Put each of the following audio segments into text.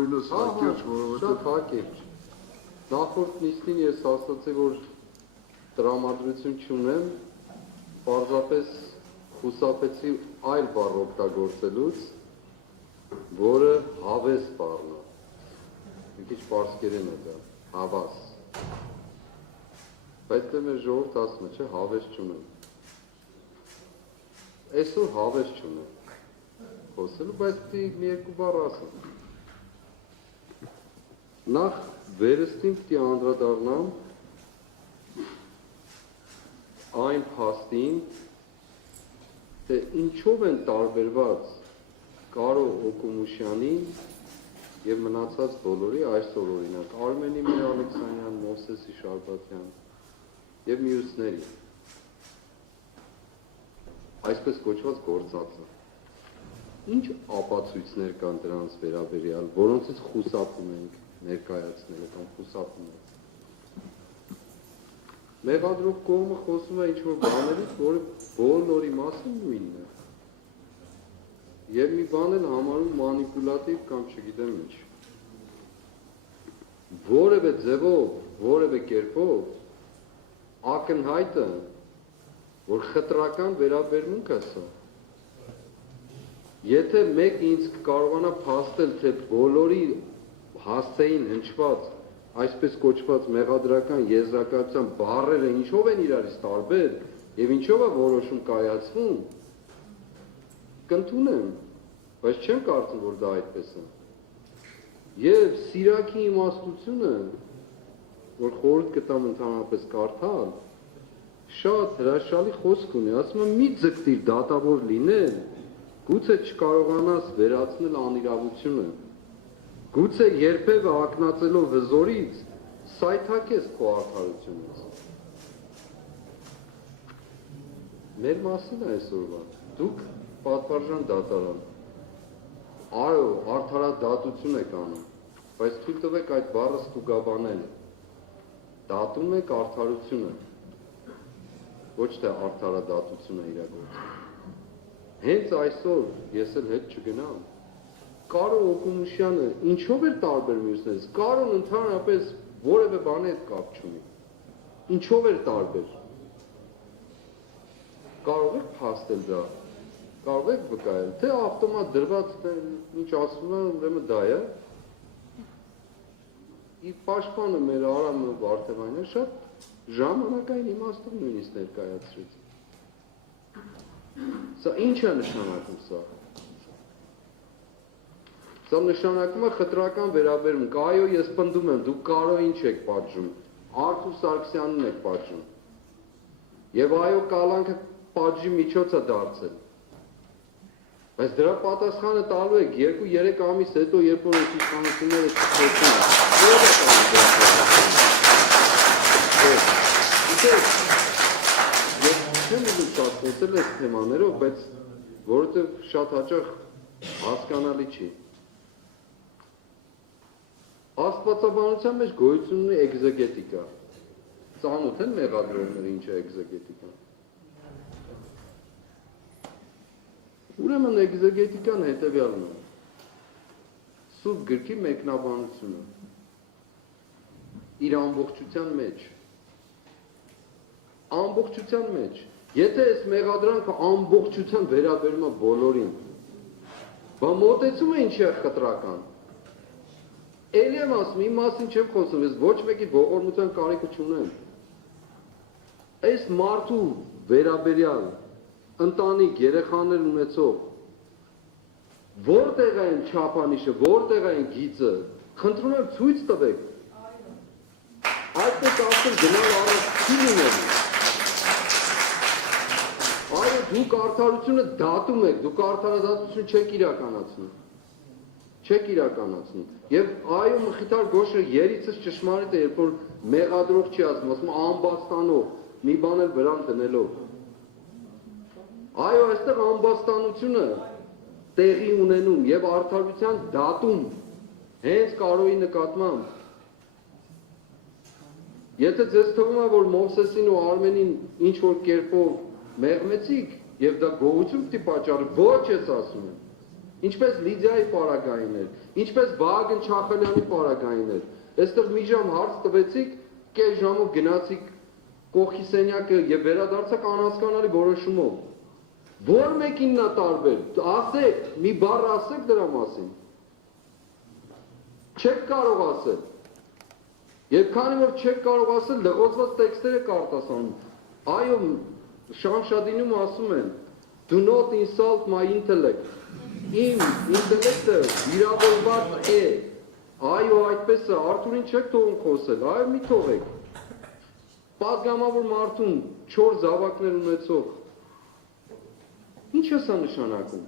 բնորինս հակերջ, որովհետև հակերջ։ Նախորդ նիստին ես ասացի, որ տրամադրություն չունեմ, պարզապես խուսափեցի այլ բառ օգտագործելուց, որը հավես բառն է։ Մի քիչ պարսկերեն է դա, հավաս։ Բայց դե մեր ժողովուրդ ասում է, չէ, հավես չունեմ։ Այսօր հավես չունեմ խոսելու, բայց մի երկու բառ ասեմ։ Նախ վերստին պիտի անդրադառնամ այն փաստին, թե ինչով են տարբերված Կարո Օկումուշյանի եւ մնացած բոլորի այսօր օրինակ Արմենի Մեր Ալեքսանյան, Մովսեսի Շարբաթյան եւ մյուսների այսպես կոչված գործածը։ Ինչ ապացույցներ կան դրանց վերաբերյալ, որոնցից խուսափում ենք ներկայացնելը կամ խուսափում ենք։ Մեղադրող կողմը խոսում է ինչ-որ բաներից, որը բոլորի մասին նույնն է։ Եվ մի բան են համարում մանիպուլատիվ կամ չգիտեմ ինչ։ Որևէ ձևով, որևէ կերպով ակնհայտ է, որ խտրական վերաբերմունք է սա։ Եթե մեկ ինձ կարողանա փաստել, թե բոլորի հասցեին հնչված, այսպես կոչված մեղադրական եզրակացության բառերը ինչով են իրարից տարբեր եւ ինչով է որոշում կայացվում, կընդունեմ, բայց չեմ կարծում, որ դա այդպես է։ Եվ Սիրակի իմաստությունը, որ խորհուրդ կտամ ընդհանրապես կարդալ, շատ հրաշալի խոսք ունի, ասում է մի ձգտիր դատավոր լինել, գուցե չկարողանաս վերացնել անիրավությունը, գուցե երբևէ ակնածելով հզորից սայթաքես քո արդարությունից։ Մեր մասին է այսօրվա, դուք պատվարժան դատարան, այո, արդարադատություն եք անում, բայց թույլ տվեք այդ բառը ստուգաբանել, դատում եք արդարությունը, ոչ թե արդարադատությունը իրագործում։ Հենց այսօր ես էլ հետ չգնամ, Կարո Օկումուշյանը ինչով էր տարբեր մյուսներից, Կարոն ընդհանրապես որևէ բանի հետ կապ չունի, ինչով էր տարբեր, կարող եք փաստել դա, կարող եք վկայել, թե ավտոմատ դրված, թե ինչ ասում է, ուրեմն դա է, իր պաշտպանը մեր Արամը Վարդևանյանը շատ ժամանակային իմաստով նույնիսկ ներկայացրեց։ Սա ինչ է նշանակում սա։ Սա նշանակում է խտրական վերաբերմունք, այո, ես պնդում եմ, դուք Կարոյին չեք պատժում, Արթուր Սարգսյանին եք պատժում, եւ այո, կալանքը պատժի միջոց է դարձել, բայց դրա պատասխանը տալու եք 2-3 ամիս հետո, երբ որ այս իշխանությունները չփոխվեն։ Չեմ ուզում շատ խոսել այս թեմաներով, բայց որովհետև շատ հաճախ հասկանալի չի։ Աստվածաբանության մեջ գոյություն ունի էգզեգետիկա։ Ծանոթ են մեղադրողները ինչ է էգզեգետիկան։ Ուրեմն էգզեգետիկան հետևյալն է։ Սուրբ գրքի մեկնաբանությունը իր ամբողջության մեջ։ Ամբողջության մեջ։ Եթե այս մեղադրանքը ամբողջության վերաբերում է բոլորին, բա մոտեցումը ինչի է խտրական։ Էլի եմ ասում, իմ մասին չեմ խոսում, ես ոչ մեկի ողորմության կարիքը չունեմ։ Այս մարդու վերաբերյալ ընտանիք, երեխաներ ունեցող, որտեղ է այն չափանիշը, որտեղ է այն գիծը, խնդրում եմ ցույց տվեք։ Այդպես ասում գնալ առաջ չի լինելու։ Այո, դուք արդարությունը դատում եք, դուք արդարադատություն չեք իրականացնում։ Չեք իրականացնում։ Եվ այո, Մխիթար Գոշը երիցս ճշմարիտ է, երբ որ մեղադրող չի ասում, ասում ամբաստանող, մի բան էլ վրան դնելով։ Այո, այստեղ ամբաստանությունը տեղի ունենում եւ արդարության դատում հենց Կարոյի նկատմամբ։ Եթե ձեզ թվում է, որ Մովսեսին ու Արմենին ինչ որ կերպով մեղմեցիք եւ դա գողություն պիտի պատճառի, ոչ ես ասում եմ։ ինչպես Լիդիայի պարագային էր, ինչպես Վահագն Չախալյանի պարագային էր։ Այստեղ մի ժամ հարց տվեցիք, կես ժամով գնացիք կողքի սենյակը եւ վերադարձաք անհասկանալի որոշումով։ Որ մեկինն է տարբեր, ասեք, մի բառ ասեք դրա մասին։ Չեք կարող ասել։ Եվ քանի որ չեք կարող ասել, լղոզված տեքստեր եք արտասանում։ Այո, Շամշադինում ասում են, do not insult my intellect։ Իմ ինտելեկտը վիրավորված է։ Այո, այդպես է, Արթուրին չեք թողում խոսել, այո, մի թողեք։ Պատգամավոր մարդուն 4 զավակներ ունեցող։ Ինչ է սա նշանակում։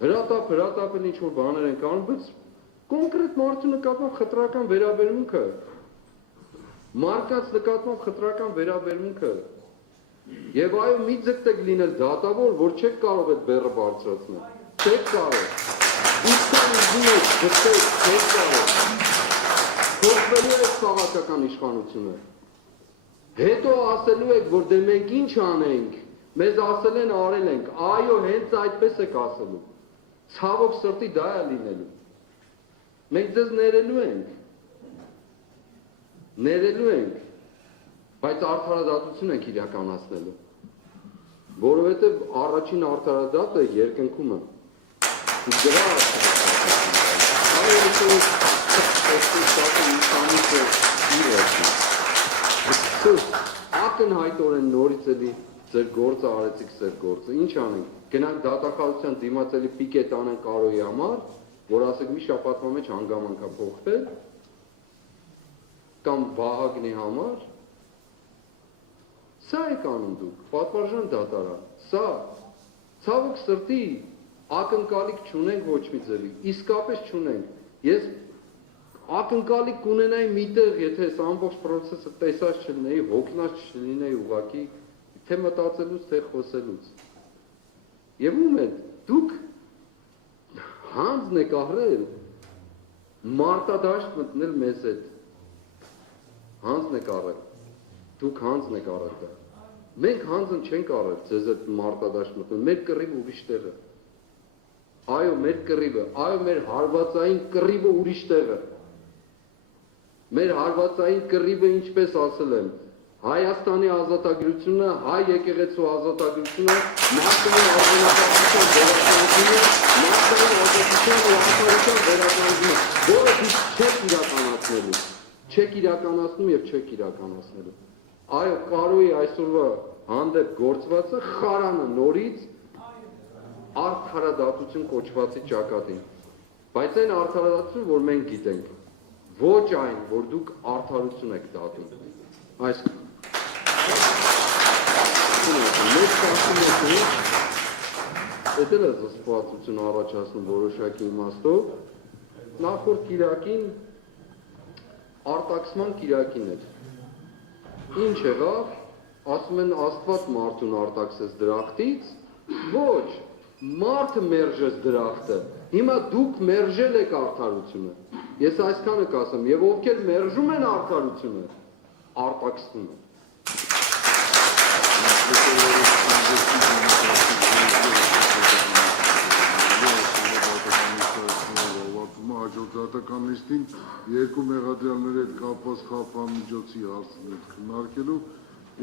Հրատապ-հրատապել ինչ-որ բաներ են կանում, բայց կոնկրետ մարդու նկատմամբ խտրական վերաբերմունքը, մարդկանց նկատմամբ խտրական վերաբերմունքը, եւ այո, մի ձգտեք լինել դատավոր, որ չեք կարող այդ բեռը բարձրացնել, չեք կարող, իսկան ուզում եք ձգտեք, չեք կարող, փոխվելու եք քաղաքական իշխանությունը, հետո ասելու եք, որ դե մենք ինչ անենք, մեզ ասել են արել ենք, այո, հենց այդպես եք ասելու, ցավոք սրտի դա է լինելու, մենք ձեզ ներելու ենք, բայց արդարադատություն ենք իրականացնելու, որովհետև առաջին արդարադատը երկնքում է, դրա ակնհայտորեն նորից էլի ձեր գործը արեցիք ձեր գործը, ինչ անենք, գնանք դատախազության դիմաց էլի պիկետ անենք Կարոյի համար, որ ասեք մի շաբաթվա մեջ հանգամանք է փոխվել, կամ Վահագնի համար, սա եք անում դուք, պատվարժան դատարան, սա, ցավոք սրտի, ակնկալիք չունենք ոչ մի ձևի, իսկապես չունենք, ես ակնկալիք կունենայի միտեղ, եթե այս ամբողջ պրոցեսը տեսած չլինեի, հոգնած չլինեի ուղղակի, թե մտածելուց, թե խոսելուց, եւ ում եք, դուք հանձն եք առել, մարտադաշտ մտնել մեզ հետ, հանձն եք առել, դուք հանձն եք առել դա, մենք հանձն չենք առել ձեզ հետ մարտադաշտ մտնել, մեր կռիվը ուրիշ տեղ է, այո, մեր կռիվը, այո, մեր հարվածային կռիվը ուրիշ տեղ է, մեր հարվածային կռիվը ինչպես ասել եմ, Հայաստանի ազատագրությունը, հայ եկեղեցու ազատագրությունը, մարդկային արժանապատվության վերականգնումը, մարդկային ազատության ու արդարության վերականգնումը, որը դուք չեք իրականացնելու, չեք իրականացնում եւ չեք իրականացնելու։ Այո, Կարոյի այսօրվա հանդեպ գործվածը խարանը նորից արդարադատություն կոչվածի ճակատին, բայց այն արդարադատություն, որ մենք գիտենք, ոչ այն, որ դուք արդարություն եք դատում։ Այս մեծ կասում եք, էլ է զսպվածություն առաջացնում որոշակի իմաստով, նախորդ կիրակին արտաքսման կիրակին էր։ Ինչ եղավ, ասում են Աստված մարդուն արտաքսեց դրախտից, ոչ, մարդը մերժեց դրախտը, հիմա դուք մերժել եք արդարությունը, ես այսքանը կասեմ, եւ ովքեր մերժում են արդարությունը, արտաքսվում են։ Հաջորդական նիստին երկու մեղադրյալների հետ կապված խափամիջոցի հարցն հետ քննարկելու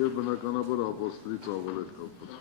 եւ բնականաբար ապաստրի ծավալ հետ կապված։